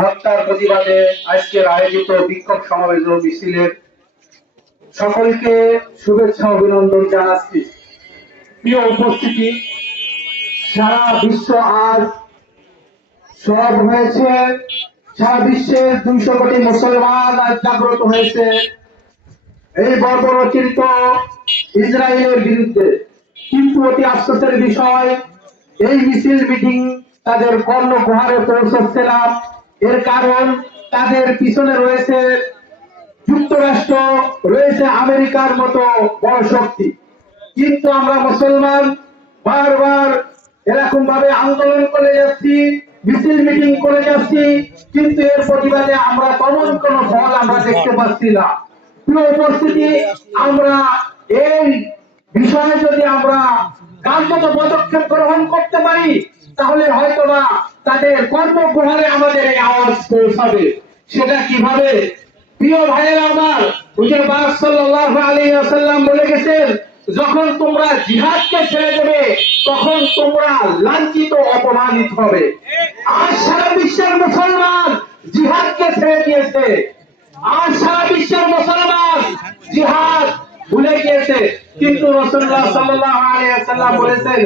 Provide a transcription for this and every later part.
হত্যার প্রতিবাদে আজকের আয়োজিত বিক্ষোভ সমাবেশ ও মিছিলের সকলকে শুভেচ্ছা অভিনন্দন জানাচ্ছি। প্রিয় উপস্থিতি, সারা বিশ্ব আজ সব হয়েছে, সারা বিশ্বের দুইশো কোটি মুসলমান আজ জাগ্রত হয়েছে। এই বর্বরচিত ইসরায়েলের বিরুদ্ধে। কিন্তু অতি আশ্চর্যের বিষয়, এই মিছিল মিটিং তাদের কর্ণ গুহারে পৌঁছচ্ছে না। এর কারণ তাদের পিছনে রয়েছে যুক্তরাষ্ট্র, রয়েছে আমেরিকার মতো বড় শক্তি কিন্তু আমরা মুসলমান বারবার এরকম ভাবে আন্দোলন করে যাচ্ছি, মিছিল মিটিং করে যাচ্ছি, কিন্তু এর প্রতিবাদে আমরা তেমন কোন ফল আমরা দেখতে পাচ্ছি না। উপস্থিতি, আমরা এই বিষয়ে যদি আমরা কার্যত পদক্ষেপ গ্রহণ করতে পারি তাহলে হয়তো না তাদের কর্মপ্রহারে আমাদের এই আওয়াজ পৌঁছাবে। সেটা কীভাবে? প্রিয় ভাইয়েরা আমার, হুজুর বাস সাল্লাল্লাহু আলাইহি ওয়াসাল্লাম বলে গেছেন, যখন তোমরা জিহাদকে ছেড়ে দেবে, তখন তোমরা লাঞ্ছিত, অপমানিত হবে। আজ সারা বিশ্বের মুসলমান জিহাদকে ছেড়ে দিয়েছে। আজ সারা বিশ্বের মুসলমান জিহাদ ভুলে গিয়েছে। কিন্তু রাসূলুল্লাহ সাল্লাল্লাহু আলাইহি ওয়াসাল্লাম বলেছেন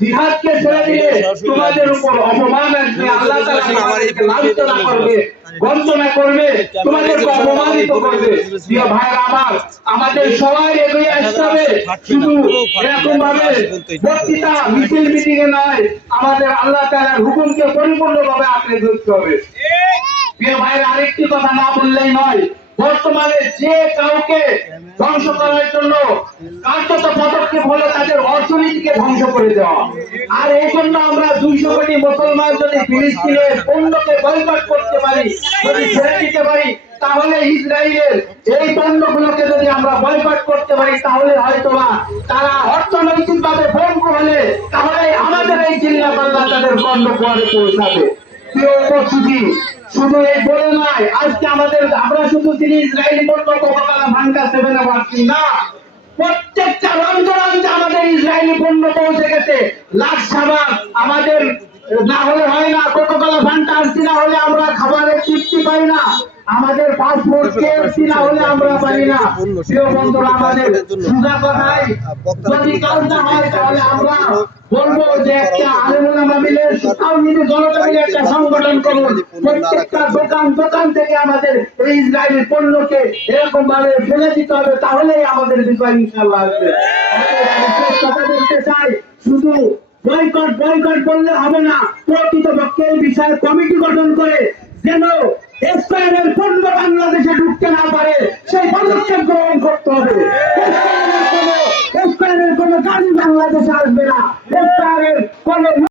জিহাদকে ছেড়ে দিলে তোমাদের উপর অপমান আসবে আল্লাহ তাআলা তোমাদেরকে লাঞ্ছনা করবে বঞ্চনা করবে তোমাদেরকে অপমানিত করবে। প্রিয় ভাইরা আমার আমাদের সবাই এগিয়ে আসতে হবে। শুধু এরকম ভাবে বক্তৃতা মিছিল মিটিং এ নয় আমাদের আল্লাহ তাআলার হুকুমকে পরিপূর্ণভাবে আঁকড়ে ধরতে হবে। প্রিয় ভাইয়ের আরেকটি কথা না বললেই নয় বর্তমানে যে কাউকে ধ্বংস করার জন্য কার্যত পদক্ষেপ হলো তাদের অর্থনীতিকে ধ্বংস করে দেওয়া। আর এই জন্য আমরা দুইশো কোটি মুসলমান যদি ফিলিস্তিনের পণ্যকে বয়কট করতে পারি, যদি ছেড়ে দিতে পারি, তাহলে ইসরায়েলের এই পণ্যগুলোকে যদি আমরা বয়কট করতে পারি, তাহলে হয়তো বা তারা অর্থনৈতিক ভাবে ভঙ্গ হলে তাহলে আমাদের এই চিল্লা পাল্লা তাদের পণ্য পরে পৌঁছাবে। প্রিয় শুধু এই বলে নয়, আজকে আমাদের, আমরা শুধু তিনি ইসরায়েলি পণ্য কোকাকোলা ভাঙ্কা সেভেন পাচ্ছি না। প্রত্যেকটা রঞ্জরাঞ্জে আমাদের ইসরায়েলি পণ্য পৌঁছে গেছে। লাখ সাবান আমাদের না হলে হয় না কোকাকোলা ফান্টা আসছি, না হলে আমরা খাবারের তৃপ্তি পাই না। আমাদের পাসপোর্ট কেএফসি না হলে আমরা পাই না। প্রিয় বন্ধুরা, আমাদের সুজা কথাই যদি কাজটা হয়, তাহলে আমরা বলব যে একটা আলেমুলামা মিলে ইসরায়েলের হবে না বিষয়ে কমিটি গঠন করে যেন পণ্য বাংলাদেশে ঢুকতে না পারে, সেই পদক্ষেপ গ্রহণ করতে হবে। এসপায়ারের কোনো গাড়ি বাংলাদেশে আসবে না কোনো